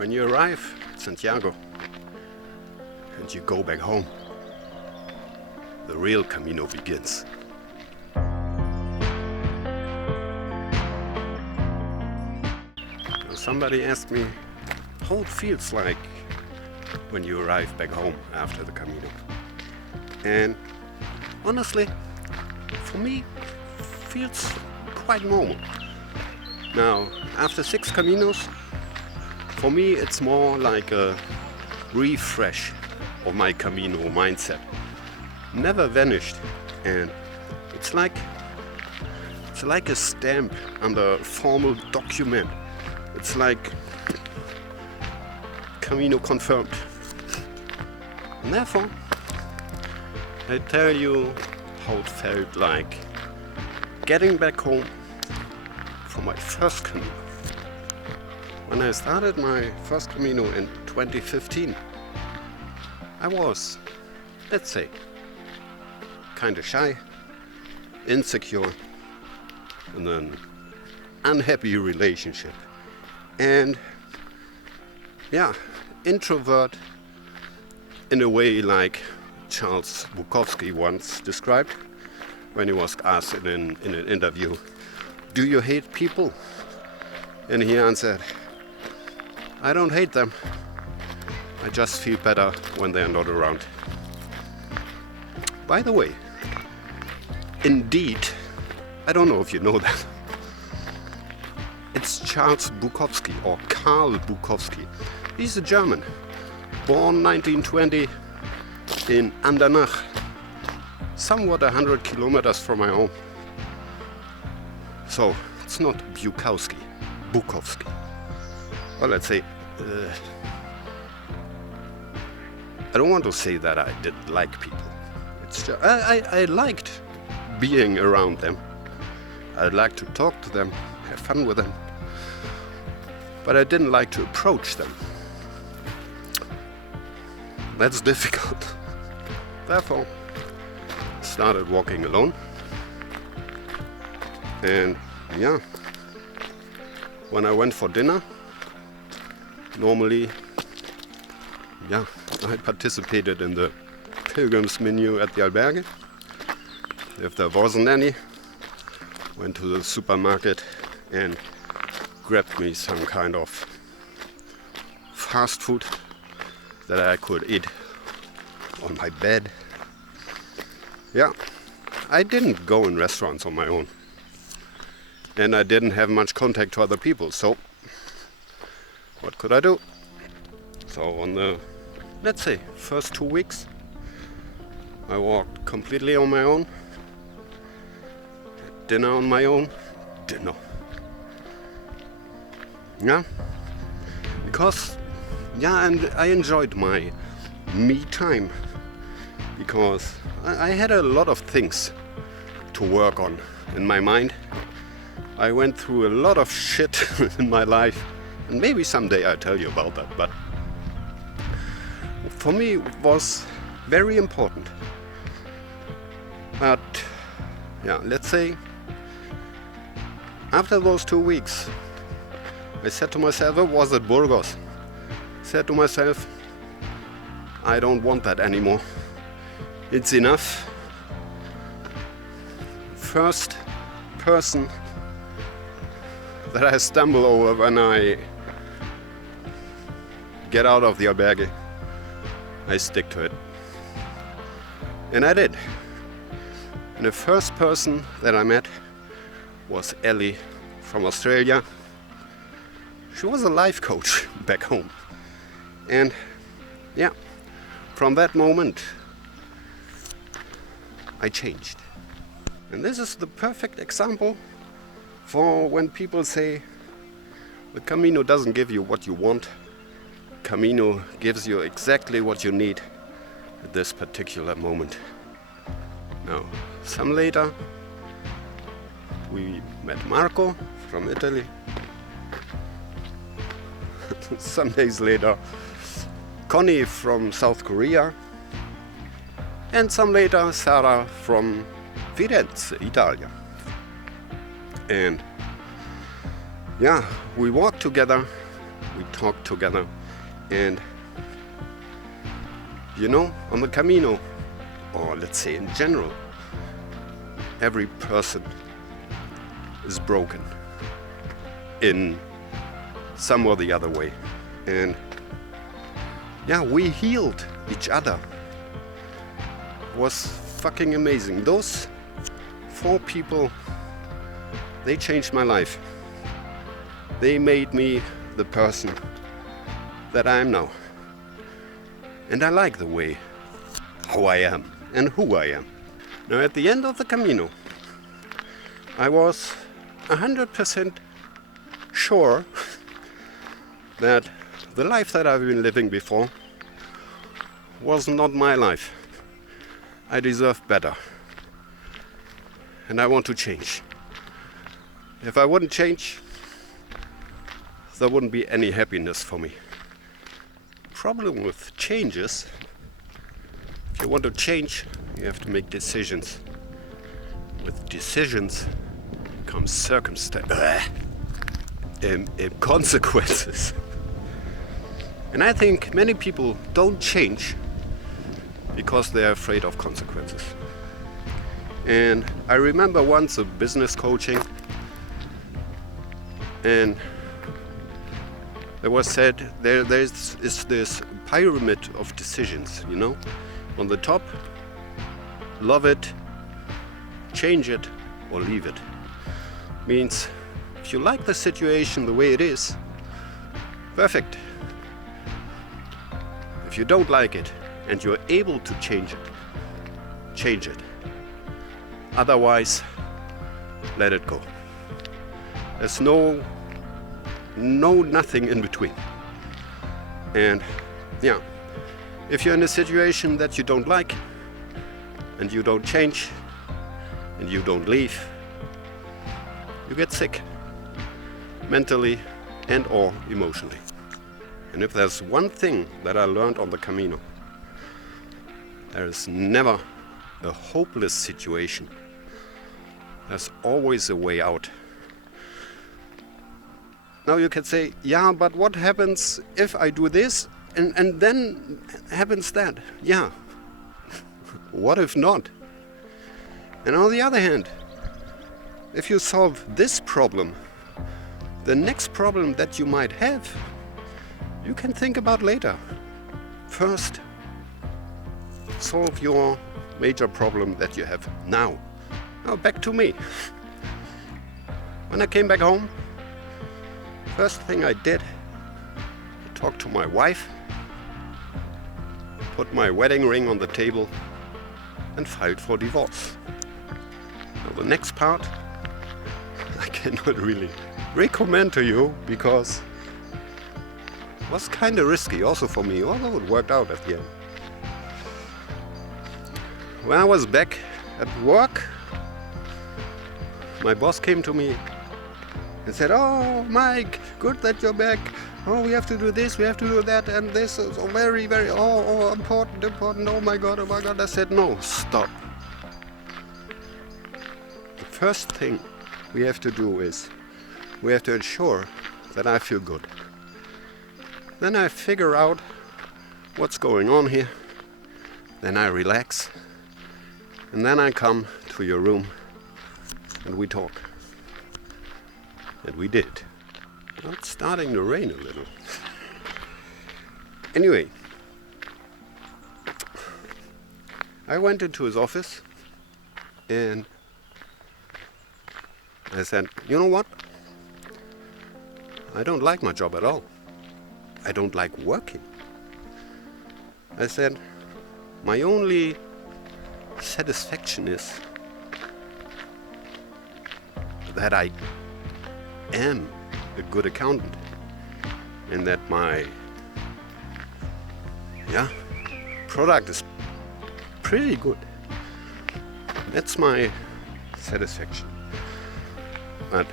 When you arrive at Santiago and you go back home, the real Camino begins. Now, somebody asked me how it feels like when you arrive back home after the Camino. And honestly, for me, it feels quite normal. Now, after 6 Caminos, for me it's more like a refresh of my Camino mindset. Never vanished, and it's like a stamp on the formal document. It's like Camino confirmed. And therefore, I tell you how it felt like getting back home for my first Camino. When I started my first Camino in 2015, I was, let's say, kinda shy, insecure, in an unhappy relationship, and introvert in a way like Charles Bukowski once described when he was asked in an interview, "Do you hate people?" And he answered, "I don't hate them. I just feel better when they're not around." By the way, indeed, I don't know if you know that, it's Charles Bukowski or Karl Bukowski. He's a German, born 1920 in Andernach, somewhat 100 kilometers from my home. So it's not Bukowski, Bukowski. Well, let's say, I don't want to say that I didn't like people. It's just, I liked being around them. I liked to talk to them, have fun with them. But I didn't like to approach them. That's difficult. Therefore, I started walking alone. And when I went for dinner, normally, I participated in the pilgrim's menu at the albergue. If there wasn't any, went to the supermarket and grabbed me some kind of fast food that I could eat on my bed. I didn't go in restaurants on my own. And I didn't have much contact to other people, so what could I do? So on the, let's say, first 2 weeks, I walked completely on my own, had dinner on my own, because, and I enjoyed my me time, because I had a lot of things to work on in my mind. I went through a lot of shit in my life, and maybe someday I'll tell you about that, but for me it was very important. But let's say after those 2 weeks, I said to myself, I was at Burgos, said to myself, I don't want that anymore. It's enough. First person that I stumble over when I get out of the albergue, I stick to it. And I did. And the first person that I met was Ellie from Australia. She was a life coach back home. And from that moment, I changed. And this is the perfect example for when people say the Camino doesn't give you what you want. Camino gives you exactly what you need at this particular moment. Now, some later, we met Marco from Italy. Some days later, Connie from South Korea. And some later, Sarah from Firenze, Italy. And we walked together we talked together, and you know, on the Camino, or let's say in general, every person is broken in some or the other way. And yeah, we healed each other. It was fucking amazing. Those 4 people, they changed my life. They made me the person that I am now. And I like the way how I am and who I am. Now at the end of the Camino, I was 100% sure that the life that I've been living before was not my life. I deserve better. And I want to change. If I wouldn't change, there wouldn't be any happiness for me. Problem with change is, if you want to change, you have to make decisions. With decisions comes consequences. And I think many people don't change because they're afraid of consequences. And I remember once a business coaching, and there was said there is this pyramid of decisions, you know. On the top, love it, change it, or leave it. Means if you like the situation the way it is, perfect. If you don't like it and you're able to change it, change it. Otherwise, let it go. There's nothing in between. And yeah, if you're in a situation that you don't like and you don't change and you don't leave, you get sick, mentally and or emotionally. And if there's one thing that I learned on the Camino, there is never a hopeless situation. There's always a way out. Now you can say, yeah, but what happens if I do this and then happens that? Yeah, what if not? And on the other hand, if you solve this problem, the next problem that you might have, you can think about later. First, solve your major problem that you have now. Now back to me. When I came back home, first thing I did, talk to my wife, put my wedding ring on the table, and filed for divorce. Now the next part, I cannot really recommend to you because it was kind of risky also for me, although it worked out at the end. When I was back at work, my boss came to me and said, "Oh, Mike, good that you're back. Oh, we have to do this, we have to do that, and this is very, very, important. Oh my God. I said, no, stop. The first thing we have to do is we have to ensure that I feel good. Then I figure out what's going on here. Then I relax. And then I come to your room and we talk. And we did. Now it's starting to rain a little. Anyway, I went into his office and I said, you know what? I don't like my job at all. I don't like working. I said, my only satisfaction is that I am a good accountant and that my product is pretty good. That's my satisfaction. But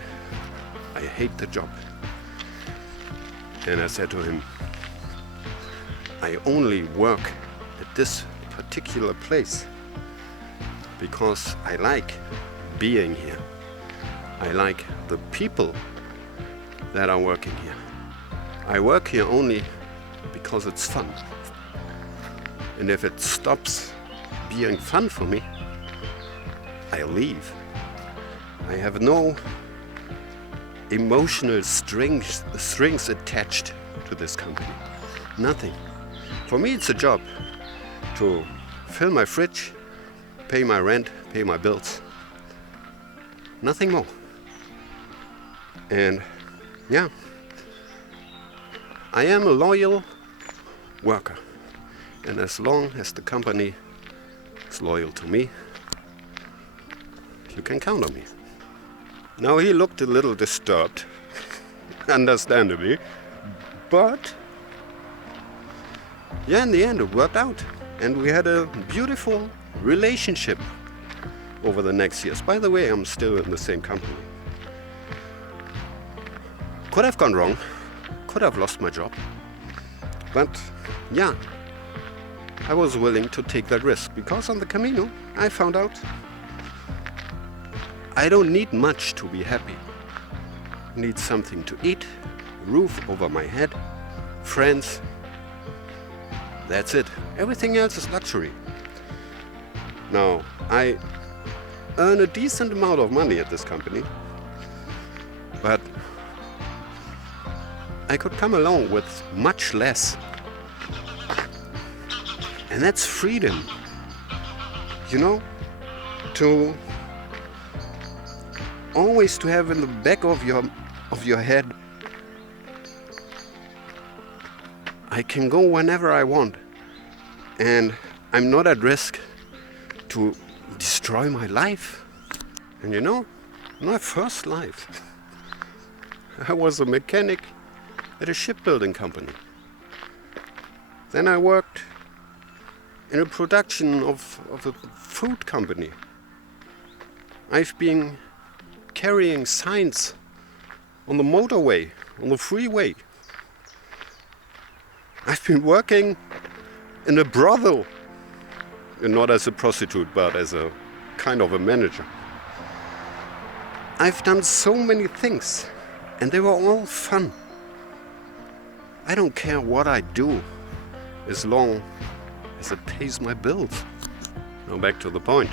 I hate the job. And I said to him, I only work at this particular place because I like being here. I like the people that are working here. I work here only because it's fun. And if it stops being fun for me, I leave. I have no emotional strings attached to this company. Nothing. For me, it's a job to fill my fridge, pay my rent, pay my bills. Nothing more. And yeah, I am a loyal worker. And as long as the company is loyal to me, you can count on me. Now he looked a little disturbed, understandably, but yeah, in the end it worked out. And we had a beautiful relationship over the next years. By the way, I'm still in the same company. Could have gone wrong, could have lost my job, but yeah, I was willing to take that risk because on the Camino I found out I don't need much to be happy. I need something to eat, a roof over my head, friends. That's it. Everything else is luxury. Now, I earn a decent amount of money at this company, but I could come along with much less. And that's freedom. You know, to always to have in the back of your head, I can go whenever I want, and I'm not at risk to destroy my life. And you know, my first life, I was a mechanic at a shipbuilding company. Then I worked in a production of a food company. I've been carrying signs on the motorway, on the freeway. I've been working in a brothel, and not as a prostitute, but as a kind of a manager. I've done so many things, and they were all fun. I don't care what I do, as long as it pays my bills. Now back to the point.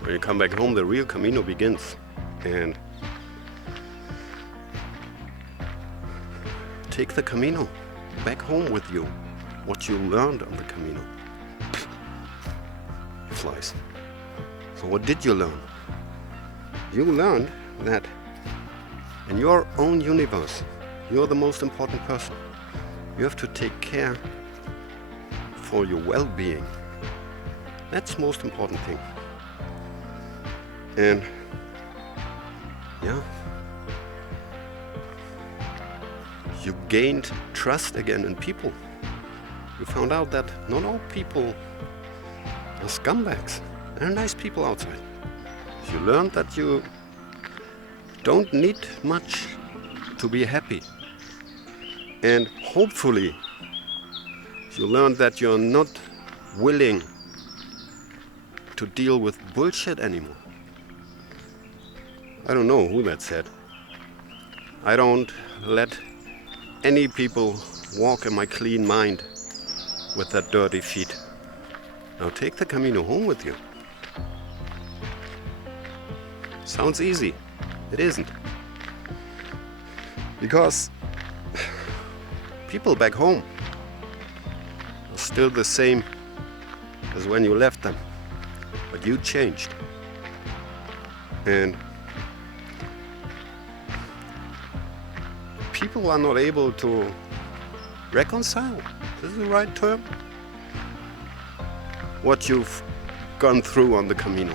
When you come back home, the real Camino begins. And take the Camino back home with you. What you learned on the Camino. It flies. So what did you learn? You learned that in your own universe, you're the most important person. You have to take care for your well-being. That's the most important thing. And yeah, you gained trust again in people. You found out that not all people are scumbags. There are nice people outside. You learned that you don't need much to be happy. And hopefully you learned that you're not willing to deal with bullshit anymore. I don't know who that said. I don't let any people walk in my clean mind with their dirty feet. Now take the Camino home with you. Sounds easy. It isn't. Because people back home are still the same as when you left them. But you changed. And people are not able to reconcile, is this the right term? What you've gone through on the Camino.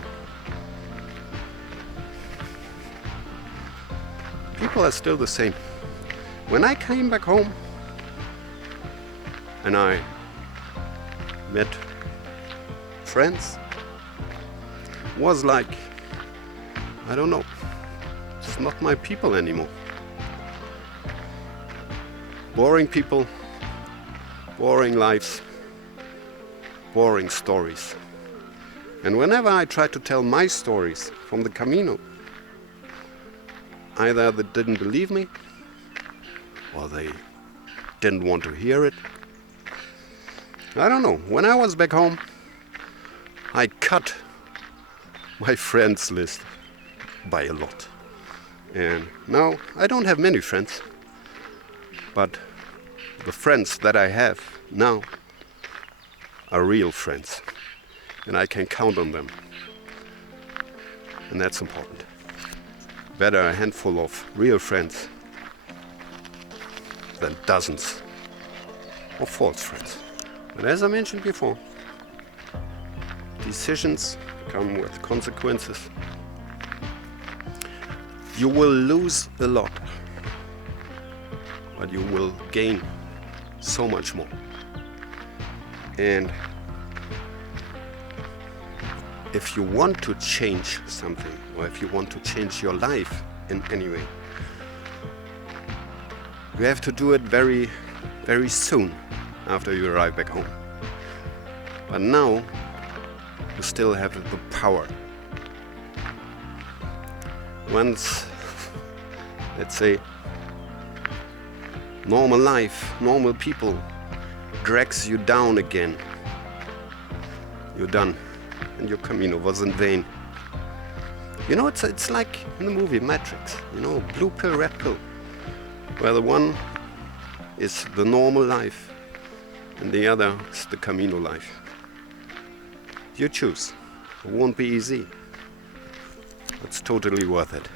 People are still the same. When I came back home and I met friends, it was like, I don't know, it's not my people anymore. Boring people, boring lives, boring stories. And whenever I try to tell my stories from the Camino, either they didn't believe me, or they didn't want to hear it. I don't know. When I was back home, I cut my friends list by a lot. And now I don't have many friends, but the friends that I have now are real friends, and I can count on them. And that's important. Better a handful of real friends than dozens of false friends. But as I mentioned before, decisions come with consequences. You will lose a lot, but you will gain so much more. And if you want to change something, or if you want to change your life in any way, you have to do it very, very soon after you arrive back home. But now you still have the power. Once, let's say, normal life, normal people drags you down again, you're done, and your Camino was in vain. You know, it's like in the movie Matrix, you know, blue pill, red pill, where the one is the normal life and the other is the Camino life. You choose. It won't be easy. It's totally worth it.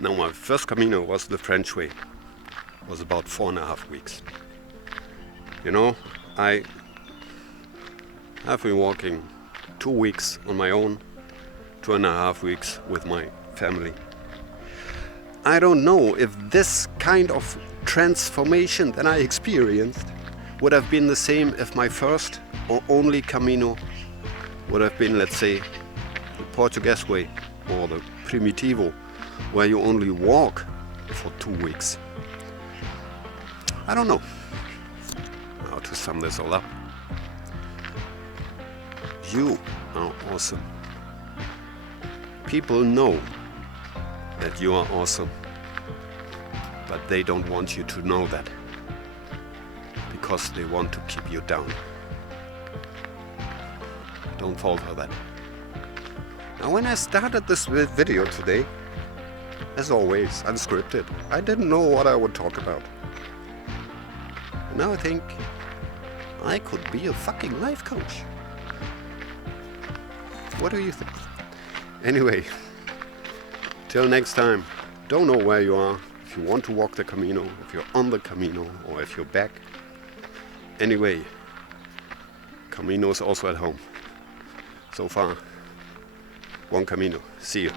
Now, my first Camino was the French way. It was about 4.5 weeks. You know, I have been walking 2 weeks on my own, 2.5 weeks with my family. I don't know if this kind of transformation that I experienced would have been the same if my first or only Camino would have been, let's say, the Portuguese way or the Primitivo, where you only walk for 2 weeks. I don't know how to sum this all up. You are awesome. People know that you are awesome, but they don't want you to know that, because they want to keep you down. Don't fall for that. Now, when I started this video today, as always, unscripted, I didn't know what I would talk about. And now I think I could be a fucking life coach. What do you think? Anyway, till next time, don't know where you are, if you want to walk the Camino, if you're on the Camino, or if you're back. Anyway, Camino is also at home. So far, one Camino. See you.